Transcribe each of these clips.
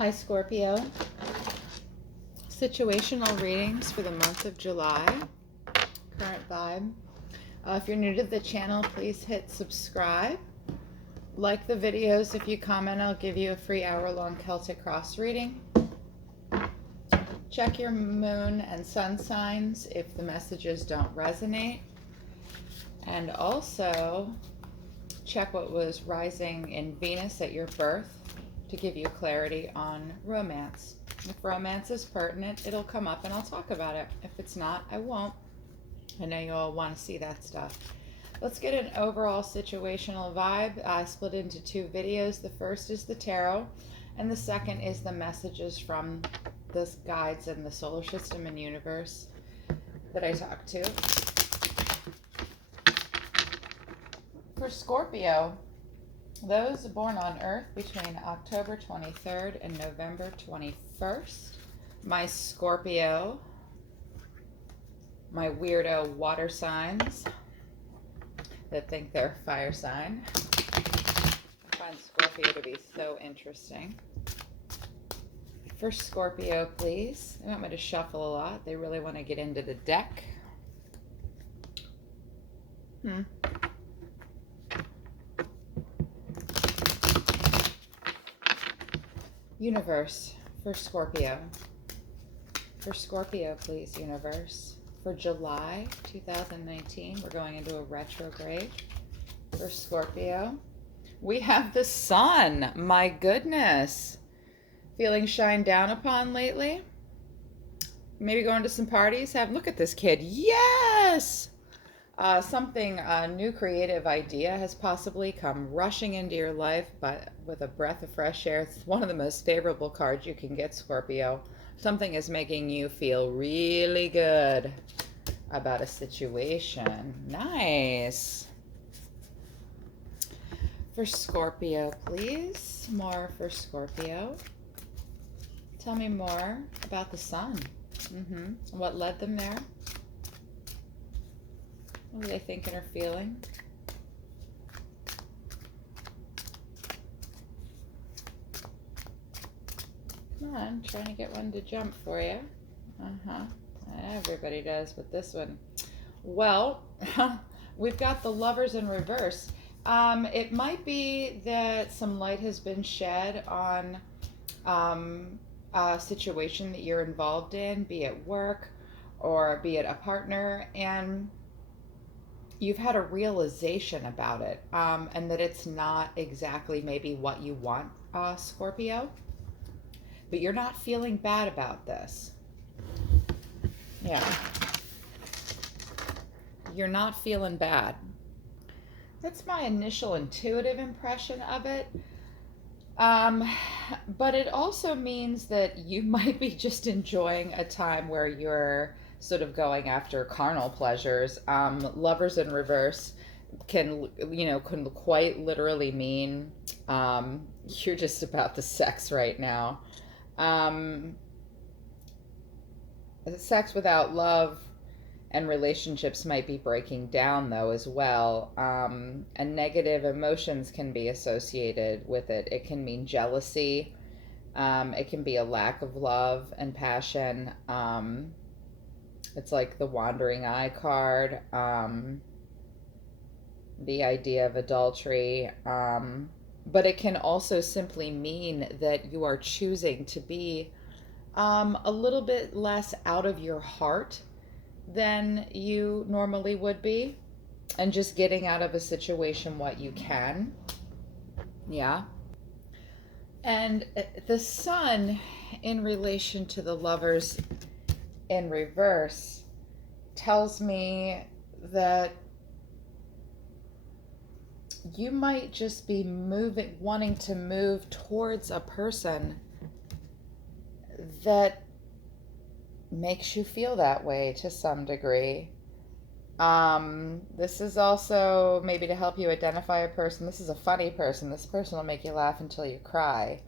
Hi, Scorpio. Situational readings for the month of July. Current vibe. If you're new to the channel, please hit subscribe. Like the videos. If you comment, I'll give you a free hour-long Celtic cross reading. Check your moon and sun signs if the messages don't resonate. And also check what was rising in Venus at your birth to give you clarity on romance. If romance is pertinent, it'll come up and I'll talk about it. If it's not, I won't. I know you all want to see that stuff. Let's get an overall situational vibe. I split into two videos. The first is the tarot, and the second is the messages from the guides in the solar system and universe that I talk to. For Scorpio, those born on Earth between October 23rd and November 21st, my Scorpio, my weirdo water signs that think they're fire sign. I find Scorpio to be so interesting. For Scorpio, please. They want me to shuffle a lot. They really want to get into the deck. Universe for Scorpio. For Scorpio, please, universe. For July 2019, we're going into a retrograde. For Scorpio, we have the sun. My goodness. Feeling shined down upon lately? Maybe going to some parties? Look at this kid. Yes! A new creative idea has possibly come rushing into your life, but with a breath of fresh air. It's one of the most favorable cards you can get, Scorpio. Something is making you feel really good about a situation. Nice. For Scorpio, please. More for Scorpio. Tell me more about the sun. What led them there? What are they thinking or feeling? Come on, trying to get one to jump for you. Everybody does with this one. Well, we've got the Lovers in reverse. It might be that some light has been shed on a situation that you're involved in, be it work or be it a partner, and you've had a realization about it, and that it's not exactly maybe what you want, Scorpio, but you're not feeling bad about this. Yeah. You're not feeling bad. That's my initial intuitive impression of it. But it also means that you might be just enjoying a time where you're sort of going after carnal pleasures. Lovers in reverse can quite literally mean you're just about the sex right now. Sex without love and relationships might be breaking down though as well. And negative emotions can be associated with it. It can mean jealousy. It can be a lack of love and passion. It's like the wandering eye card, the idea of adultery. But it can also simply mean that you are choosing to be a little bit less out of your heart than you normally would be, and just getting out of a situation what you can. Yeah. And the sun in relation to the Lovers in reverse tells me that you might just be wanting to move towards a person that makes you feel that way to some degree. This is also maybe to help you identify a person. This is a funny person. This person will make you laugh until you cry.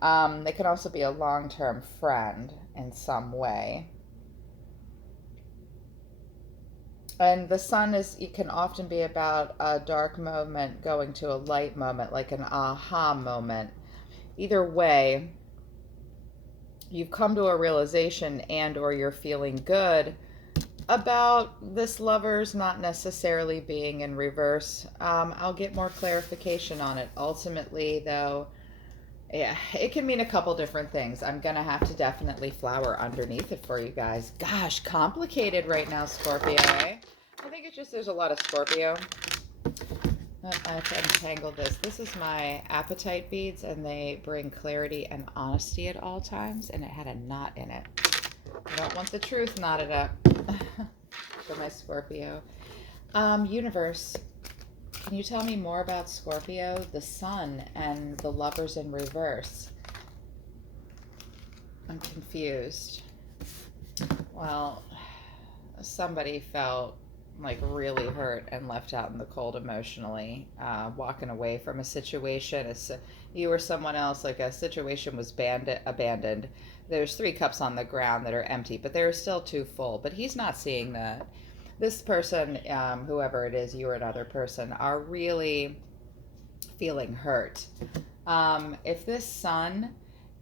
They can also be a long-term friend in some way. And the sun it can often be about a dark moment going to a light moment, like an aha moment. Either way, you've come to a realization and or you're feeling good about this Lovers not necessarily being in reverse. I'll get more clarification on it. Ultimately, though, yeah, it can mean a couple different things. I'm going to have to definitely flower underneath it for you guys. Gosh, complicated right now, Scorpio, eh? I think it's just there's a lot of Scorpio. I have to untangle this. This is my apatite beads, and they bring clarity and honesty at all times, and it had a knot in it. I don't want the truth knotted up for my Scorpio. Universe, can you tell me more about Scorpio, the sun, and the Lovers in reverse? I'm confused. Well, somebody felt like really hurt and left out in the cold emotionally, walking away from a situation. You or someone else, like a situation was abandoned. There's 3 cups on the ground that are empty, but there are still 2 full. But he's not seeing that. This person, whoever it is, you or another person, are really feeling hurt. If this sun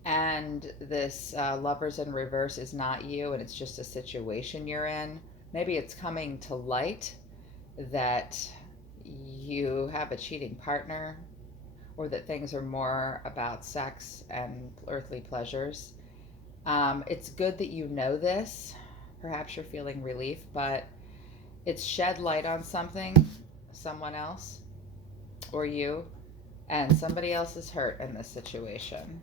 and this Lovers in reverse is not you and it's just a situation you're in, maybe it's coming to light that you have a cheating partner, or that things are more about sex and earthly pleasures. It's good that you know this. Perhaps you're feeling relief, but it's shed light on something, someone else, or you, and somebody else is hurt in this situation.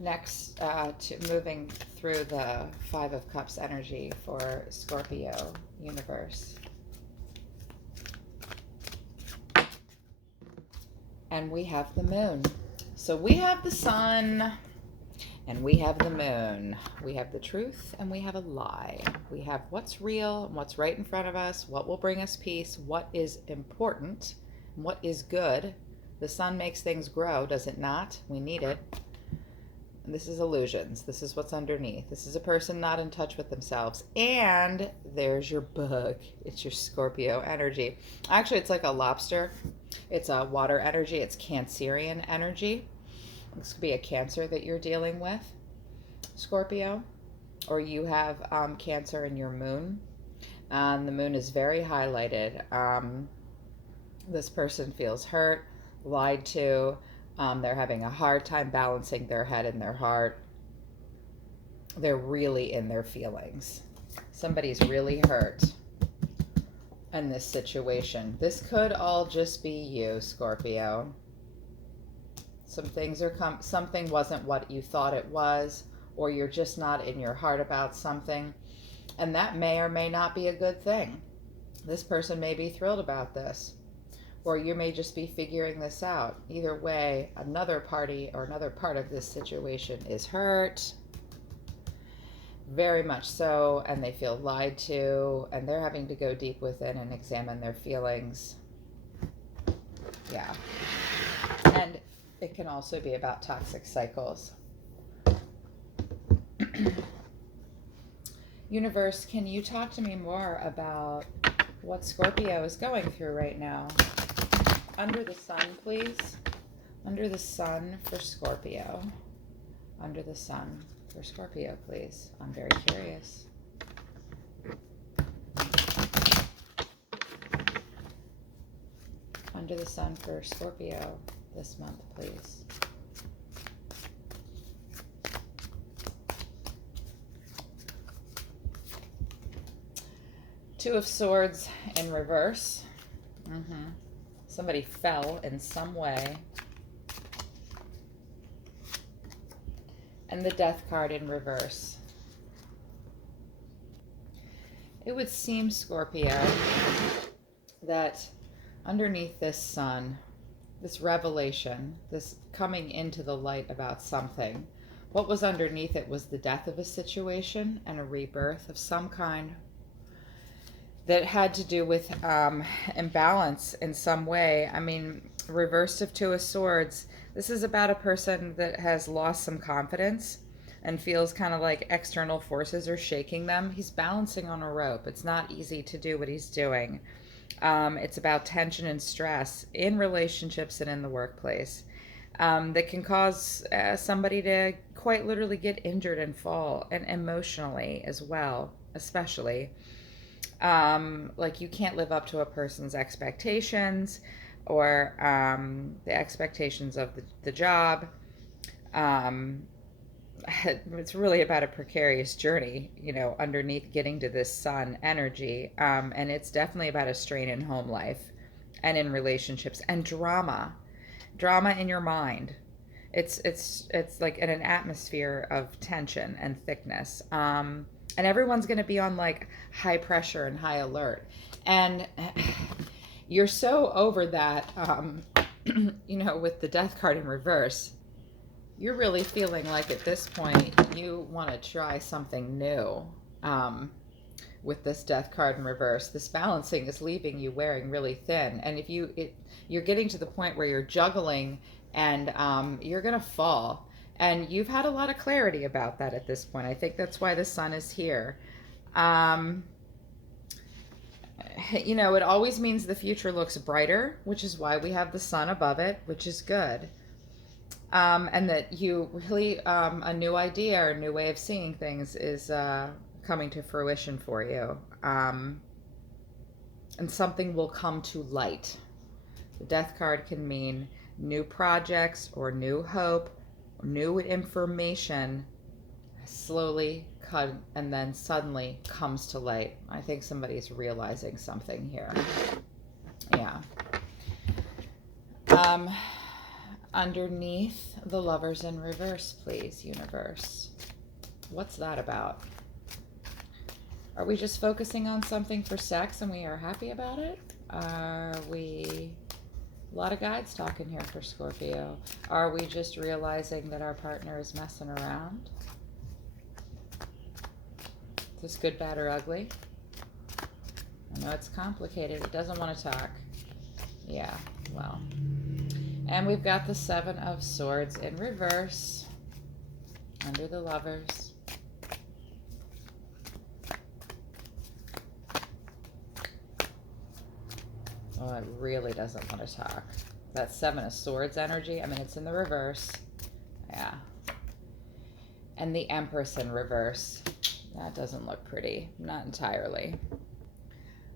Next, moving through the 5 of Cups energy for Scorpio universe. And we have the moon. So we have the sun and we have the moon. We have the truth and we have a lie. We have what's real and what's right in front of us, what will bring us peace, what is important, what is good. The sun makes things grow, does it not? We need it. This is illusions. This is what's underneath. This is a person not in touch with themselves. And there's your bug. It's your Scorpio energy. Actually, it's like a lobster. It's a water energy. It's Cancerian energy. This could be a Cancer that you're dealing with, Scorpio. Or you have Cancer in your moon. The moon is very highlighted. This person feels hurt, lied to. They're having a hard time balancing their head and their heart. They're really in their feelings. Somebody's really hurt in this situation. This could all just be you, Scorpio. Something wasn't what you thought it was, or you're just not in your heart about something. And that may or may not be a good thing. This person may be thrilled about this. Or you may just be figuring this out. Either way, another party or another part of this situation is hurt. Very much so, and they feel lied to, and they're having to go deep within and examine their feelings. Yeah. And it can also be about toxic cycles. Universe, can you talk to me more about what Scorpio is going through right now? Under the sun, please. Under the sun for Scorpio. Under the sun for Scorpio, please. I'm very curious. Under the sun for Scorpio this month, please. Two of Swords in reverse. Somebody fell in some way. And the Death card in reverse. It would seem, Scorpio, that underneath this sun, this revelation, this coming into the light about something, what was underneath it was the death of a situation and a rebirth of some kind that had to do with imbalance in some way. I mean, reverse of Two of Swords. This is about a person that has lost some confidence and feels kind of like external forces are shaking them. He's balancing on a rope. It's not easy to do what he's doing. It's about tension and stress in relationships and in the workplace. that can cause somebody to quite literally get injured and fall, and emotionally as well, especially. Like you can't live up to a person's expectations or the expectations of the job. Um, it's really about a precarious journey, underneath getting to this sun energy. And it's definitely about a strain in home life and in relationships and drama in your mind. It's like in an atmosphere of tension and thickness. And everyone's going to be on like high pressure and high alert. And you're so over that, with the death card in reverse. You're really feeling like at this point you want to try something new. With this death card in reverse, this balancing is leaving you wearing really thin, and if you're getting to the point where you're juggling, and you're gonna fall, and you've had a lot of clarity about that at this point. I think that's why the sun is here. um, it always means the future looks brighter, which is why we have the sun above it, which is good. And that you really, a new idea or a new way of seeing things is coming to fruition for you. And something will come to light. The death card can mean new projects or new hope, or new information slowly cut and then suddenly comes to light. I think somebody's realizing something here. Yeah. Underneath the Lovers in reverse, please, universe. What's that about? Are we just focusing on something for sex and we are happy about it? Are we... A lot of guides talking here for Scorpio. Are we just realizing that our partner is messing around? Is this good, bad, or ugly? I know it's complicated. It doesn't want to talk. Yeah, well... And we've got the Seven of Swords in reverse under the Lovers. Oh, it really doesn't want to talk. That Seven of Swords energy, I mean, it's in the reverse. Yeah. And the Empress in reverse. That doesn't look pretty. Not entirely.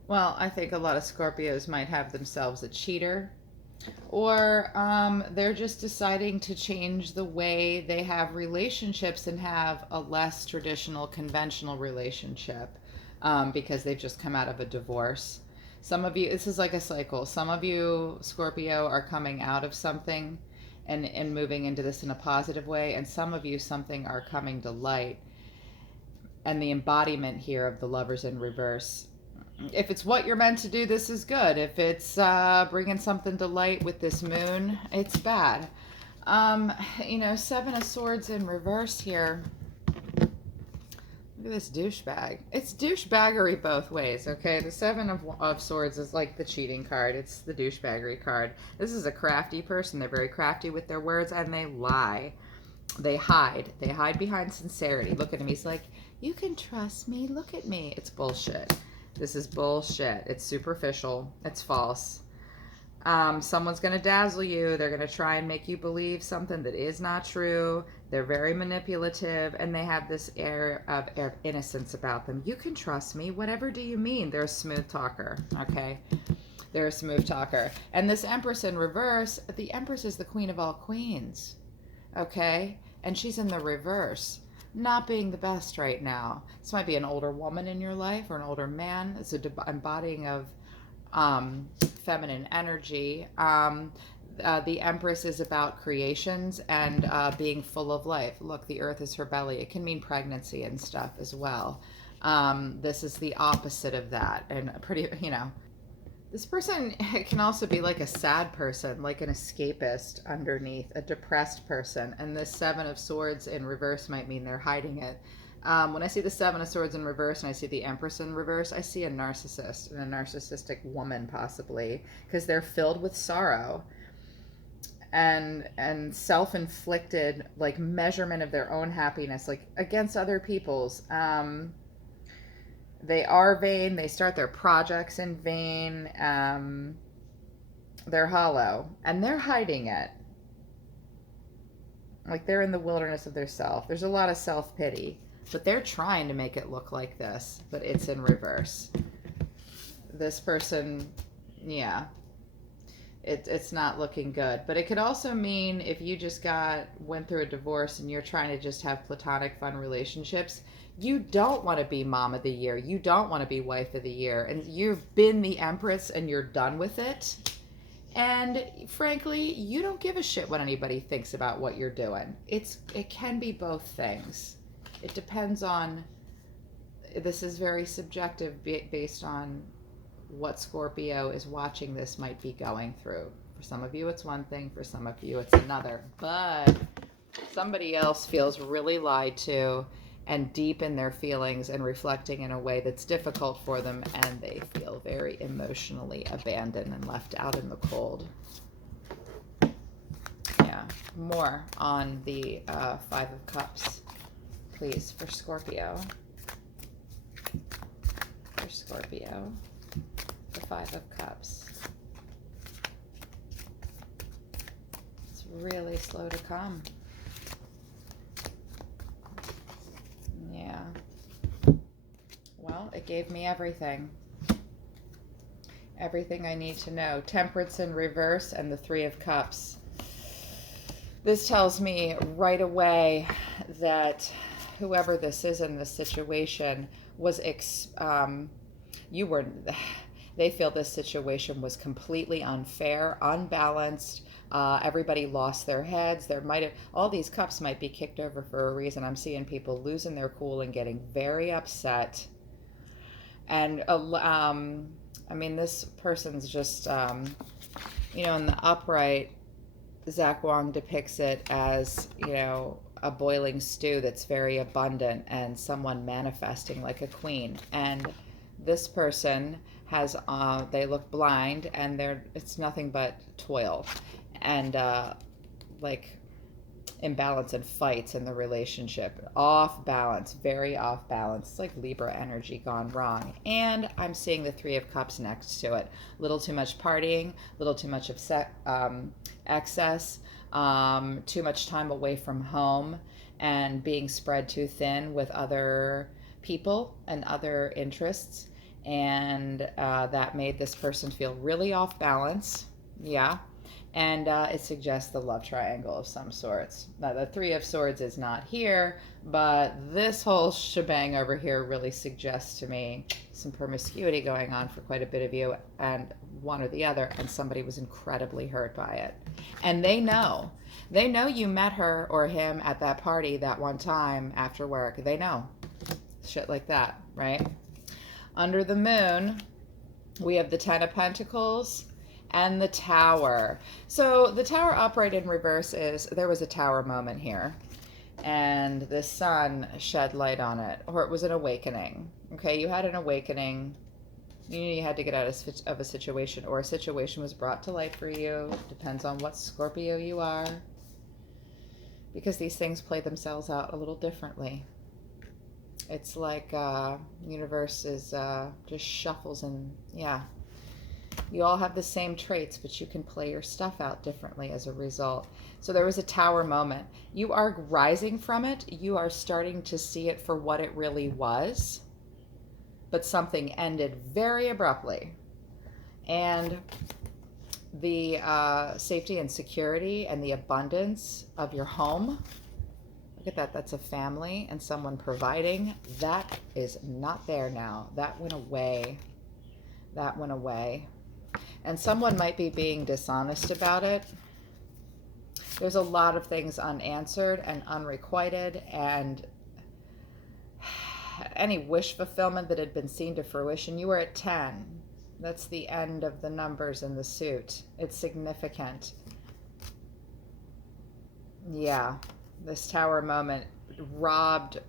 Well, I think a lot of Scorpios might have themselves a cheater. Or they're just deciding to change the way they have relationships and have a less traditional, conventional relationship, because they've just come out of a divorce. Some of you, this is like a cycle. Some of you, Scorpio, are coming out of something and moving into this in a positive way. And some of you, something are coming to light. And the embodiment here of the Lovers in reverse. If it's what you're meant to do, this is good. If it's bringing something to light with this moon, it's bad. Seven of Swords in reverse here. Look at this douchebag. It's douchebaggery both ways, okay? The Seven of Swords is like the cheating card. It's the douchebaggery card. This is a crafty person. They're very crafty with their words, and they lie. They hide. They hide behind sincerity. Look at him. He's like, you can trust me. Look at me. It's bullshit. This is bullshit. It's superficial. It's false. Someone's going to dazzle you. They're going to try and make you believe something that is not true. They're very manipulative, and they have this air of innocence about them. You can trust me. Whatever do you mean? They're a smooth talker, okay? They're a smooth talker. And this Empress in reverse, the Empress is the queen of all queens, okay? And she's in the reverse. Not being the best right now. This might be an older woman in your life or an older man. It's an embodying of feminine energy. The Empress is about creations and being full of life. Look, the earth is her belly. It can mean pregnancy and stuff as well. This is the opposite of that. And pretty, this person can also be like a sad person, like an escapist underneath, a depressed person. And this Seven of Swords in reverse might mean they're hiding it. When I see the Seven of Swords in reverse and I see the Empress in reverse, I see a narcissist and a narcissistic woman possibly, because they're filled with sorrow and self-inflicted, like measurement of their own happiness, like against other people's. They are vain. They start their projects in vain. They're hollow, and they're hiding it. Like they're in the wilderness of their self. There's a lot of self-pity, but they're trying to make it look like this, but it's in reverse. This person, yeah, it's not looking good. But it could also mean if you just went through a divorce and you're trying to just have platonic fun relationships, you don't want to be mom of the year. You don't want to be wife of the year. And you've been the empress and you're done with it. And frankly, you don't give a shit what anybody thinks about what you're doing. It can be both things. It depends on, this is very subjective based on what Scorpio is watching this might be going through. For some of you, it's one thing. For some of you, it's another. But somebody else feels really lied to and deep in their feelings and reflecting in a way that's difficult for them, and they feel very emotionally abandoned and left out in the cold. Yeah, more on the Five of Cups, please, for Scorpio. For Scorpio, the Five of Cups. It's really slow to come. Yeah. Well, it gave me everything. Everything I need to know. Temperance in reverse and the Three of Cups. This tells me right away that whoever this is in this situation was, they feel this situation was completely unfair, unbalanced. Everybody lost their heads. All these cups might be kicked over for a reason. I'm seeing people losing their cool and getting very upset. And I mean, this person's just, in the upright, Zach Wong depicts it as, a boiling stew that's very abundant and someone manifesting like a queen. And this person has, they look blind and it's nothing but toil and imbalance and fights in the relationship. Off balance, very off balance. It's like Libra energy gone wrong. And I'm seeing the Three of Cups next to it. A little too much partying, a little too much of excess, too much time away from home and being spread too thin with other people and other interests. And that made this person feel really off balance. Yeah. And it suggests the love triangle of some sorts. Now, the Three of Swords is not here, but this whole shebang over here really suggests to me some promiscuity going on for quite a bit of you, and one or the other, and somebody was incredibly hurt by it. And they know you met her or him at that party that one time after work. They know. Shit like that, right? Under the moon, we have the Ten of Pentacles and the Tower. So the Tower upright in reverse there was a Tower moment here, and the sun shed light on it, or it was an awakening. Okay, you had an awakening. You knew you had to get out of a situation, or a situation was brought to light for you. Depends on what Scorpio you are, because these things play themselves out a little differently. It's like universe is just shuffles, and yeah. You all have the same traits, but you can play your stuff out differently as a result. So there was a Tower moment. You are rising from it. You are starting to see it for what it really was. But something ended very abruptly. And the safety and security and the abundance of your home, look at that. That's a family and someone providing. That is not there now. That went away. That went away. And someone might be being dishonest about it. There's a lot of things unanswered and unrequited, and any wish fulfillment that had been seen to fruition. You were at 10. That's the end of the numbers in the suit. It's significant. Yeah, this Tower moment robbed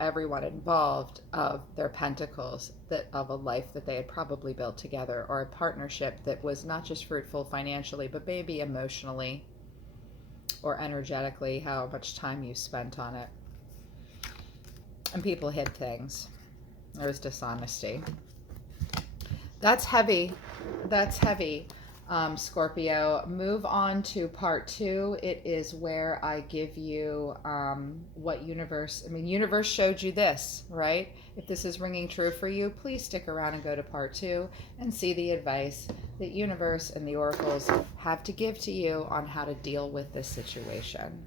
everyone involved of their pentacles, of a life that they had probably built together, or a partnership that was not just fruitful financially, but maybe emotionally or energetically, how much time you spent on it. And people hid things. There was dishonesty. That's heavy. That's heavy. Scorpio. Move on to part 2. It is where I give you what universe, universe showed you this, right? If this is ringing true for you, please stick around and go to part 2 and see the advice that universe and the oracles have to give to you on how to deal with this situation.